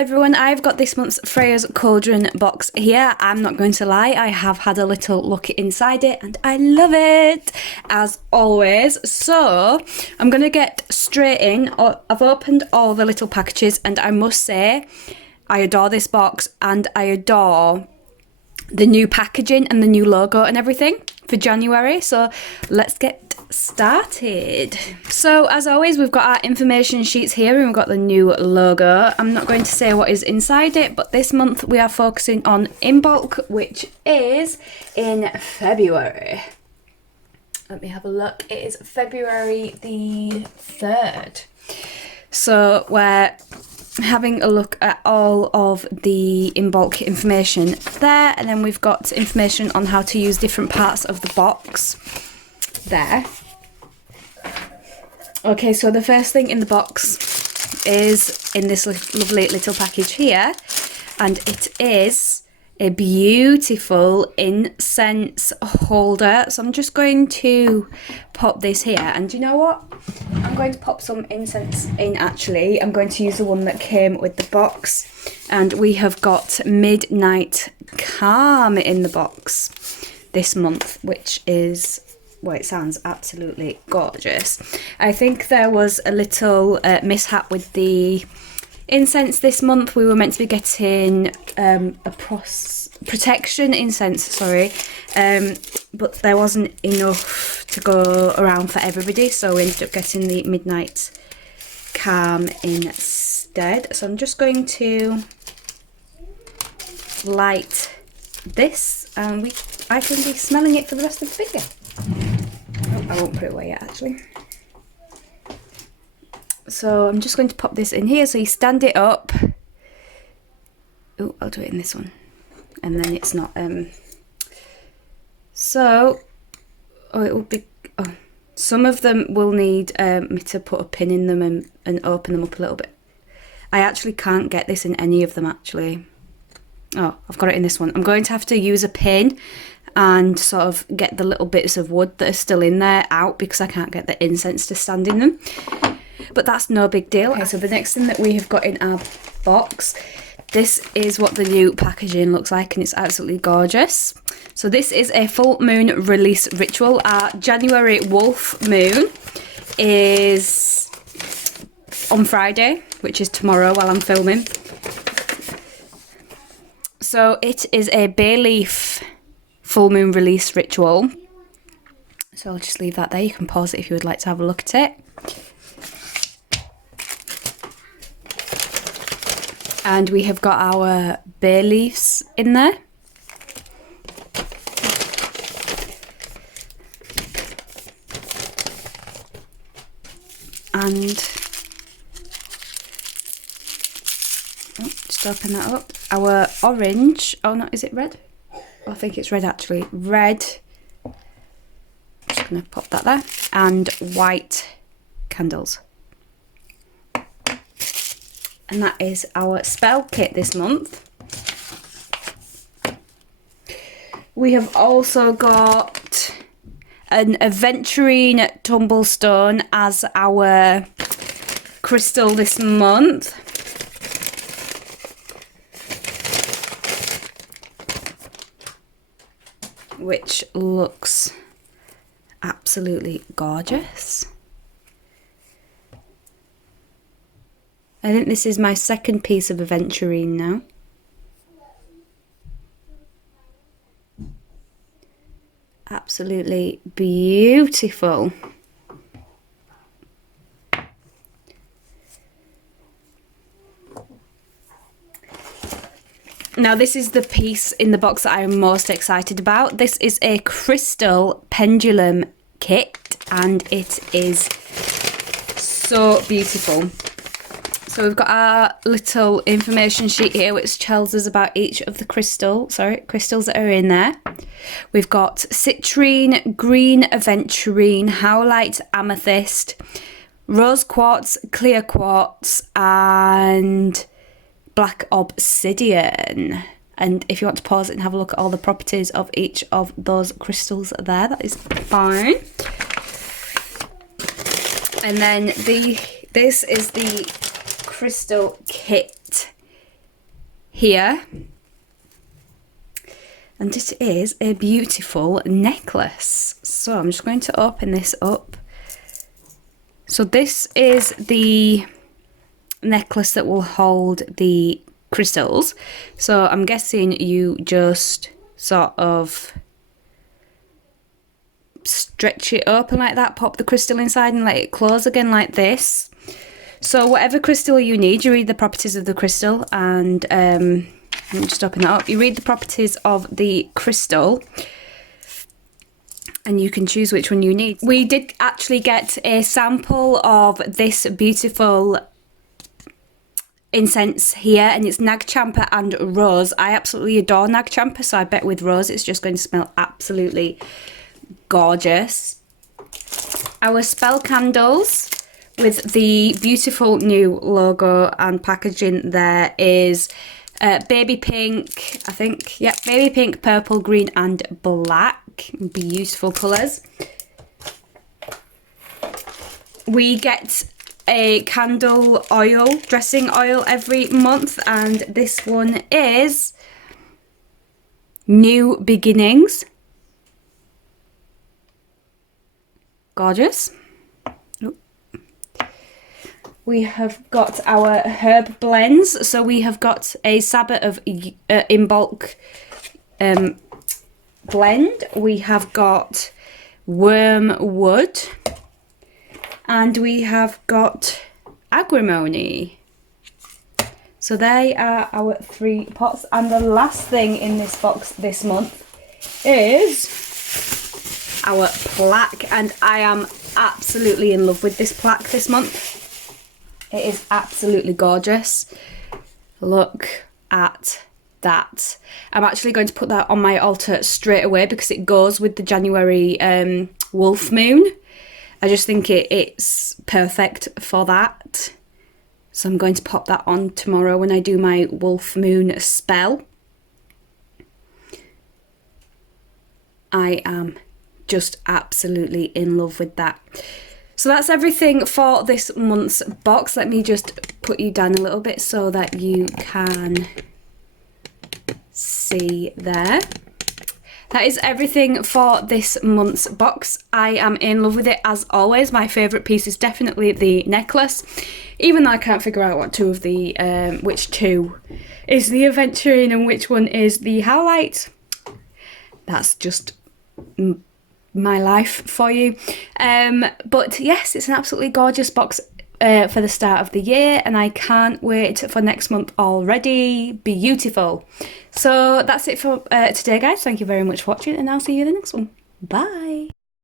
everyone, I've got this month's Freya's Cauldron box here. I'm not going to lie, I have had a little look inside it and I love it, as always. So, I'm going to get straight in. I've opened all the little packages and I must say, I adore this box and I adore the new packaging and the new logo and everything for January. So, let's get started. So as always, we've got our information sheets here and we've got the new logo. I'm not going to say what is inside it, but this month we are focusing on in bulk, which is in February. Let me have a look. It is February the 3rd. So we're having a look at all of the in bulk information there, and then we've got information on how to use different parts of the box there. Okay, so the first thing in the box is in this lovely little package here, and it is a beautiful incense holder. So I'm just going to pop this here, and you know what? I'm going to pop some incense in actually. I'm going to use the one that came with the box, and we have got Midnight Calm in the box this month, which is, well, it sounds absolutely gorgeous. I think there was a little mishap with the incense this month. We were meant to be getting a protection incense, sorry, but there wasn't enough to go around for everybody, so we ended up getting the Midnight Calm instead. So I'm just going to light this, and I can be smelling it for the rest of the video. Oh, I won't put it away yet actually. So I'm just going to pop this in here. So you stand it up. Oh, I'll do it in this one. And then it's not so it will be, some of them will need me to put a pin in them and open them up a little bit. I actually can't get this in any of them actually. Oh, I've got it in this one. I'm going to have to use a pin and sort of get the little bits of wood that are still in there out because I can't get the incense to stand in them. But that's no big deal. Okay, so the next thing that we have got in our box, this is what the new packaging looks like, and it's absolutely gorgeous. So this is a full moon release ritual. Our January wolf moon is on Friday, which is tomorrow while I'm filming. So it is a bay leaf full moon release ritual. So I'll just leave that there. You can pause it if you would like to have a look at it. And we have got our bay leaves in there. And just open that up. Our orange, oh no, is it red? I think it's red actually. Red. Just gonna pop that there. And white candles. And that is our spell kit this month. We have also got an aventurine tumblestone as our crystal this month. Which looks absolutely gorgeous. I think this is my second piece of aventurine now. Absolutely beautiful. Now this is the piece in the box that I'm most excited about. This is a crystal pendulum kit and it is so beautiful. So we've got our little information sheet here which tells us about each of the crystals that are in there. We've got citrine, green aventurine, howlite amethyst, rose quartz, clear quartz and black obsidian. And if you want to pause it and have a look at all the properties of each of those crystals there, that is fine. And then this is the crystal kit here. And it is a beautiful necklace. So I'm just going to open this up. So this is the necklace that will hold the crystals. So I'm guessing you just sort of stretch it open like that, pop the crystal inside and let it close again like this. So whatever crystal you need, you read the properties of the crystal and let me just open that up. You read the properties of the crystal and you can choose which one you need. We did actually get a sample of this beautiful incense here, and it's Nag Champa and Rose. I absolutely adore Nag Champa, so I bet with Rose it's just going to smell absolutely gorgeous. Our spell candles with the beautiful new logo and packaging there is baby pink, I think. Yep, baby pink, purple, green and black. Beautiful colours. We get a candle oil, dressing oil every month, and this one is New Beginnings. Gorgeous. We have got our herb blends. So we have got a Sabbath of in bulk blend. We have got wormwood. And we have got agrimony. So they are our 3 pots. And the last thing in this box this month is our plaque. And I am absolutely in love with this plaque this month. It is absolutely gorgeous. Look at that. I'm actually going to put that on my altar straight away because it goes with the January wolf moon. I just think it's perfect for that. So I'm going to pop that on tomorrow when I do my wolf moon spell. I am just absolutely in love with that. So that's everything for this month's box. Let me just put you down a little bit so that you can see there. That is everything for this month's box. I am in love with it as always. My favourite piece is definitely the necklace, even though I can't figure out what which two is the aventurine and which one is the howlite. That's just my life for you. But yes, it's an absolutely gorgeous box for the start of the year, and I can't wait for next month already. Beautiful. So that's it for today, guys. Thank you very much for watching, and I'll see you in the next one. Bye.